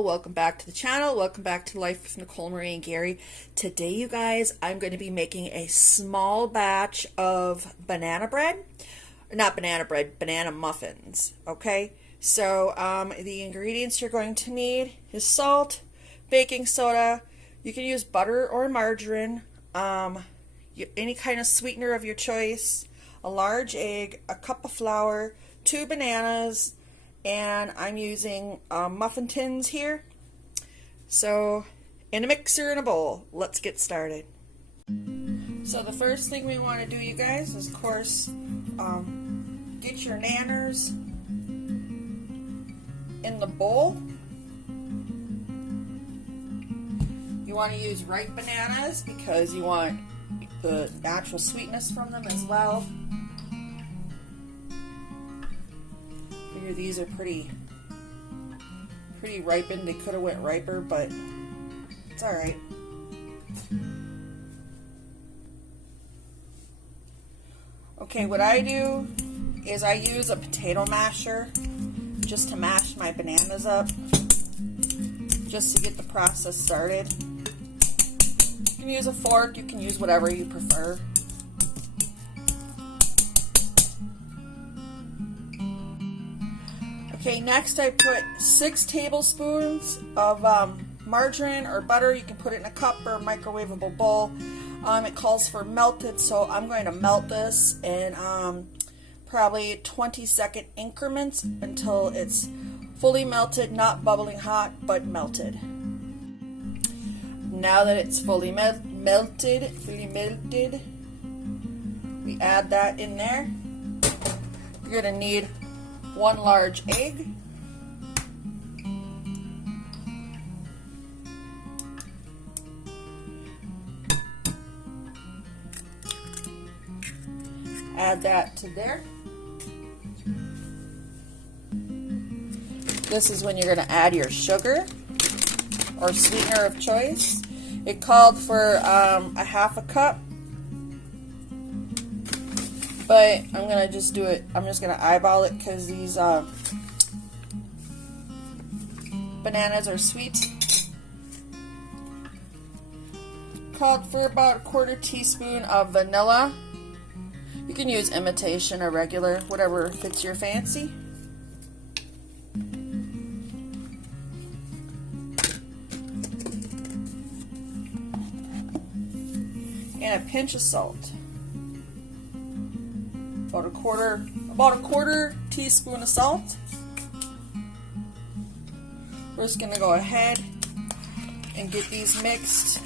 Hello, welcome back to the channel. Welcome back to Life with Nicole, Marie, and Gary. Today, you guys, I'm going to be making a small batch of banana muffins, okay? So, the ingredients you're going to need is salt, baking soda. You can use butter or margarine, any kind of sweetener of your choice, a large egg, a cup of flour, 2 bananas, and I'm using muffin tins here. So in a mixer in a bowl, let's get started. So the first thing we want to do, you guys, is of course get your nanners in the bowl. You want to use ripe bananas because you want the natural sweetness from them as well. These are pretty ripened. They could have went riper, but it's all right. Okay, what I do is I use a potato masher just to mash my bananas up, just to get the process started. You can use a fork, you can use whatever you prefer. Okay, next I put 6 tablespoons of margarine or butter. You can put it in a cup or a microwavable bowl. It calls for melted, so I'm going to melt this in probably 20-second increments until it's fully melted, not bubbling hot, but melted. Now that it's fully melted, we add that in there. You're going to need 1 large egg, add that to there. This is when you're going to add your sugar or sweetener of choice. It called for a 1/2 cup, but I'm going to just do it, I'm just going to eyeball it because these bananas are sweet. Called for about 1/4 teaspoon of vanilla. You can use imitation or regular, whatever fits your fancy. And a pinch of salt. About a quarter teaspoon of salt. We're just going to go ahead and get these mixed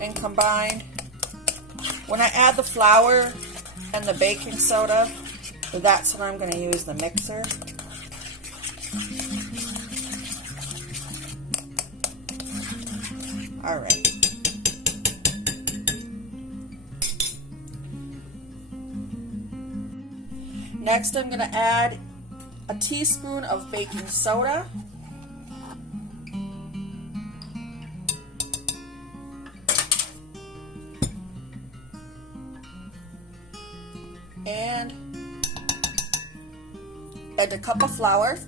and combined. When I add the flour and the baking soda, that's when I'm going to use the mixer. All right. Next, I'm going to add a teaspoon of baking soda. And add a cup of flour.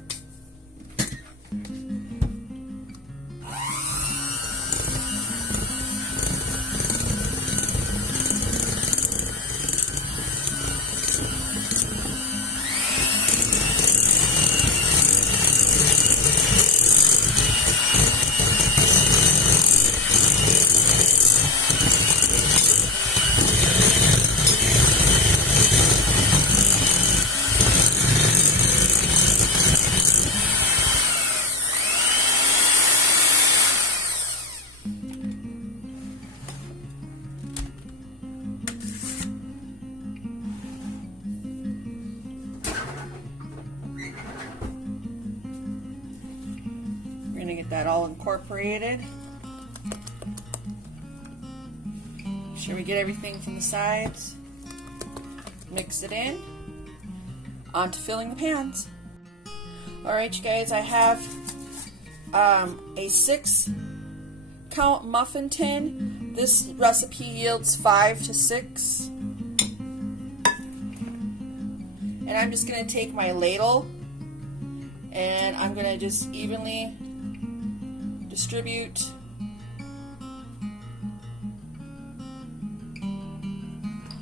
Get that all incorporated. Make sure we get everything from the sides. Mix it in. On to filling the pans. Alright, you guys, I have a 6-count muffin tin. This recipe yields 5 to 6. And I'm just going to take my ladle and I'm going to just evenly distribute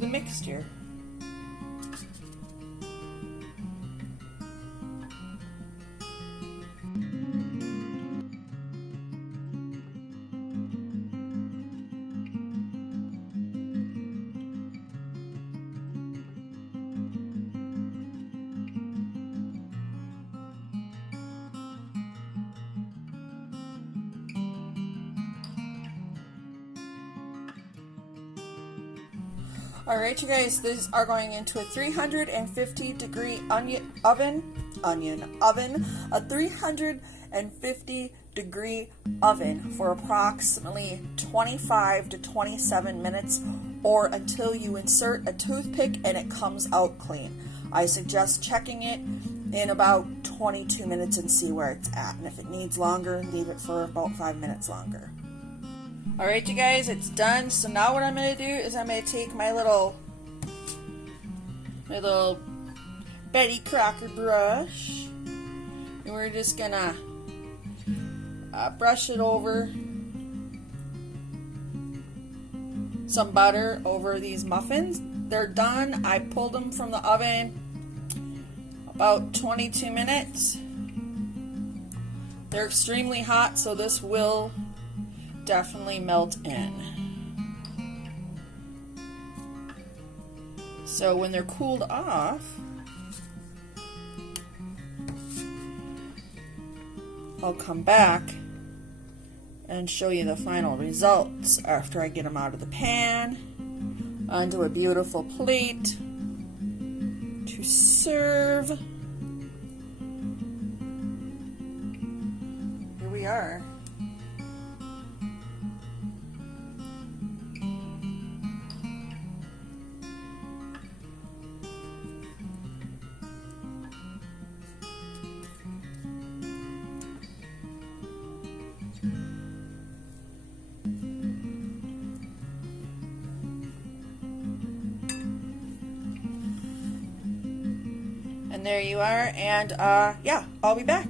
the mixture. Alright, you guys, these are going into a 350 degree oven, a 350 degree oven for approximately 25 to 27 minutes, or until you insert a toothpick and it comes out clean. I suggest checking it in about 22 minutes and see where it's at, and if it needs longer, leave it for about 5 minutes longer. Alright, you guys, it's done. So now what I'm going to do is I'm going to take my little Betty Crocker brush, and we're just going to brush it over some butter over these muffins. They're done. I pulled them from the oven about 22 minutes. They're extremely hot, so this will definitely melt in. So when they're cooled off, I'll come back and show you the final results after I get them out of the pan onto a beautiful plate to serve. Here we are. And there you are, and yeah, I'll be back.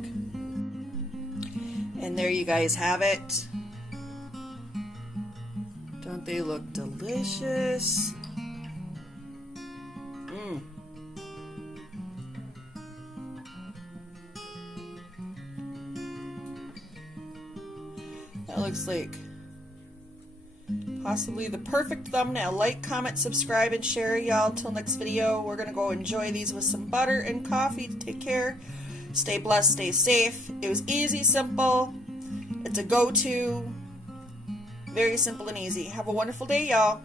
And there you guys have it. Don't they look delicious? That looks like possibly the perfect thumbnail. Like, comment, subscribe, and share, y'all. Till next video, we're gonna go enjoy these with some butter and coffee. Take care. Stay blessed, stay safe. It was easy, simple. It's a go-to. Very simple and easy. Have a wonderful day, y'all.